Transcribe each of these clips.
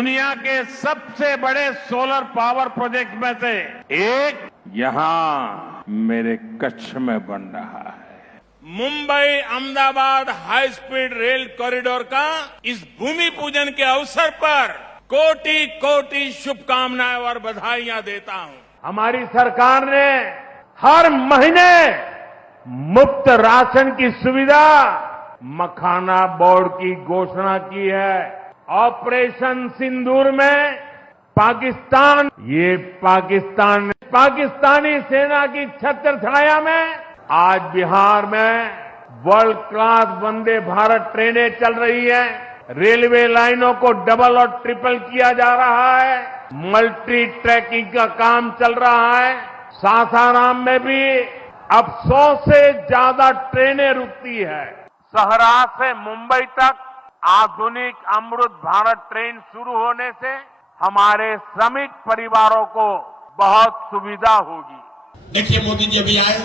दुनिया के सबसे बड़े सोलर पावर प्रोजेक्ट में से एक यहां मेरे कच्छ में बन रहा है। Mumbai Ahmedabad high speed rail corridor का इस भूमि पूजन के अवसर पर कोटि कोटि शुभकामनाएं और बधाइयां देता हूं। हमारी सरकार ने हर महीने मुफ्त राशन की सुविधा मखाना बोर्ड की घोषणा की है। ऑपरेशन सिंदूर में पाकिस्तानी सेना की छत्रछाया में आज बिहार में वर्ल्ड क्लास वंदे भारत ट्रेनें चल रही है। रेलवे लाइनों को डबल और ट्रिपल किया जा रहा है। मल्टी ट्रैकिंग का काम चल रहा है। सासाराम में भी अब 100 से ज्यादा ट्रेनें रुकती है। सहरा से मुंबई तक आधुनिक अमृत भारत ट्रेन शुरू होने से हमारे श्रमिक परिवारों को बहुत सुविधा होगी। देखिए, मोदी जी अभी आए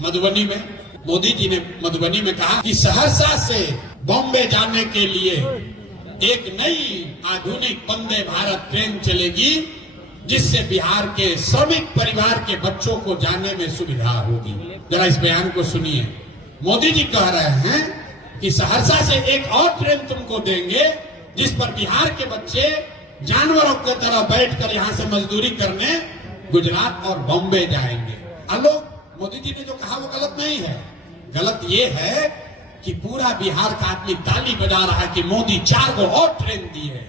मधुबनी में। मोदी जी ने मधुबनी में कहा कि सहरसा से बॉम्बे जाने के लिए एक नई आधुनिक वंदे भारत ट्रेन चलेगी, जिससे बिहार के श्रमिक परिवार के बच्चों को जाने में सुविधा होगी। जरा इस बयान को सुनिए। मोदी जी कह रहे हैं कि सहरसा से एक और ट्रेन तुमको देंगे, जिस पर बिहार के बच्चे जानवरों की तरह बैठकर यहां से मजदूरी करने गुजरात और बॉम्बे जाएंगे। हेलो, मोदी जी ने जो कहा वो गलत नहीं है। गलत ये है कि पूरा बिहार का आदमी ताली बजा रहा है कि मोदी 4 को और ट्रेन दिए है।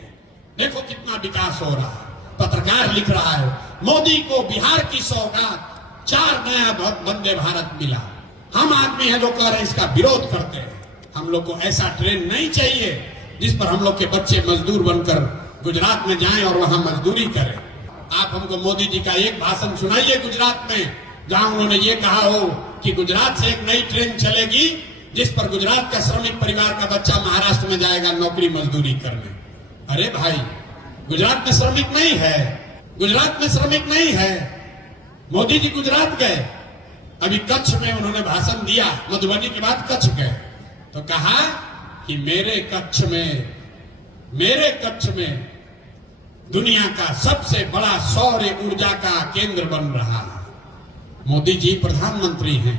देखो कितना विकास हो रहा है। पत्रकार लिख रहा है, मोदी को बिहार की सौगात 4 नया वंदे भारत मिला। हम आदमी हैं जो कह रहे हैं इसका विरोध करते हैं। हम लोग को ऐसा ट्रेन नहीं चाहिए जिस पर हम लोग के बच्चे मजदूर बनकर गुजरात में जाएं और वहां मजदूरी करें। आप हमको मोदी जी का एक भाषण सुनाइए गुजरात में, जहां उन्होंने ये कहा हो कि गुजरात से एक नई ट्रेन चलेगी, जिस पर गुजरात का श्रमिक परिवार का बच्चा महाराष्ट्र में जाएगा नौकरी मजदूरी करने। अरे भाई, गुजरात में श्रमिक नहीं है, गुजरात में श्रमिक नहीं है। मोदी जी गुजरात गए, अभी कच्छ में उन्होंने भाषण दिया, मधुबनी के बाद कच्छ गए तो कहा कि मेरे कच्छ में दुनिया का सबसे बड़ा सौर ऊर्जा का केंद्र बन रहा है। मोदी जी प्रधानमंत्री हैं,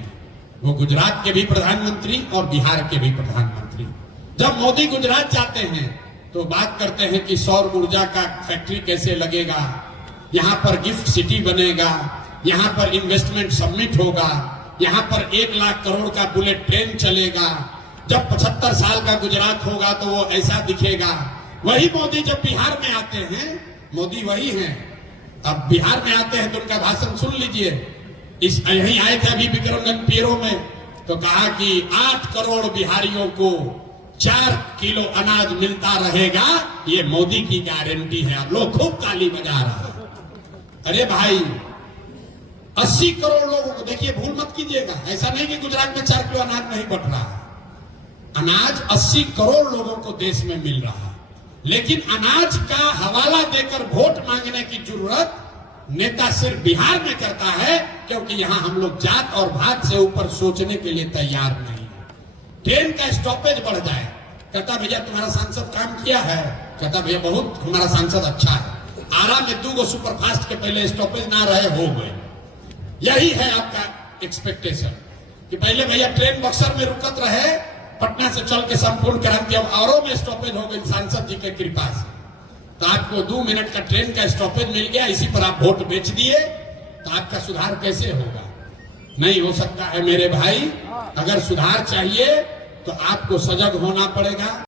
वो गुजरात के भी प्रधानमंत्री और बिहार के भी प्रधानमंत्री। जब मोदी गुजरात जाते हैं तो बात करते हैं कि सौर ऊर्जा का फैक्ट्री कैसे लगेगा, यहां पर गिफ्ट सिटी बनेगा, यहां पर इन्वेस्टमेंट समिट होगा, यहां पर 1 लाख करोड़ का बुलेट ट्रेन चलेगा। जब 75 साल का गुजरात होगा तो वो ऐसा दिखेगा। वही मोदी जब बिहार में आते हैं, मोदी वही हैं, अब बिहार में आते हैं तो उनका भाषण सुन लीजिए। यहीं आए थे अभी विक्रमगंज पीरो में, तो कहा कि 8 करोड़ बिहारियों को 4 किलो अनाज मिलता रहेगा, ये मोदी की गारंटी है। अब लोग खूब ताली बजा रहा है। अरे भाई, 80 करोड़ लोगों को, देखिए भूल मत कीजिएगा, ऐसा नहीं कि गुजरात में 4 किलो अनाज नहीं बट रहा है। अनाज 80 करोड़ लोगों को देश में मिल रहा है। लेकिन अनाज का हवाला देकर वोट मांगने की जरूरत नेता सिर्फ बिहार में करता है, क्योंकि यहां हम लोग जात और भात से ऊपर सोचने के लिए तैयार नहीं है। ट्रेन का स्टॉपेज बढ़ जाए, कहता भैया तुम्हारा सांसद काम किया है, कहता भैया बहुत हमारा सांसद अच्छा है। आरा में 2 सुपरफास्ट के पहले स्टॉपेज ना रहे, हो गए। यही है आपका एक्सपेक्टेशन कि पहले भैया ट्रेन बक्सर में रुकत रहे, पटना से चल के संपूर्ण क्रांति, अब औरों में स्टॉपेज हो गई सांसद जी के कृपा से। तो आपको 2 मिनट का ट्रेन का स्टॉपेज मिल गया, इसी पर आप वोट बेच दिए, तो आपका सुधार कैसे होगा? नहीं हो सकता है मेरे भाई। अगर सुधार चाहिए तो आपको सजग होना पड़ेगा।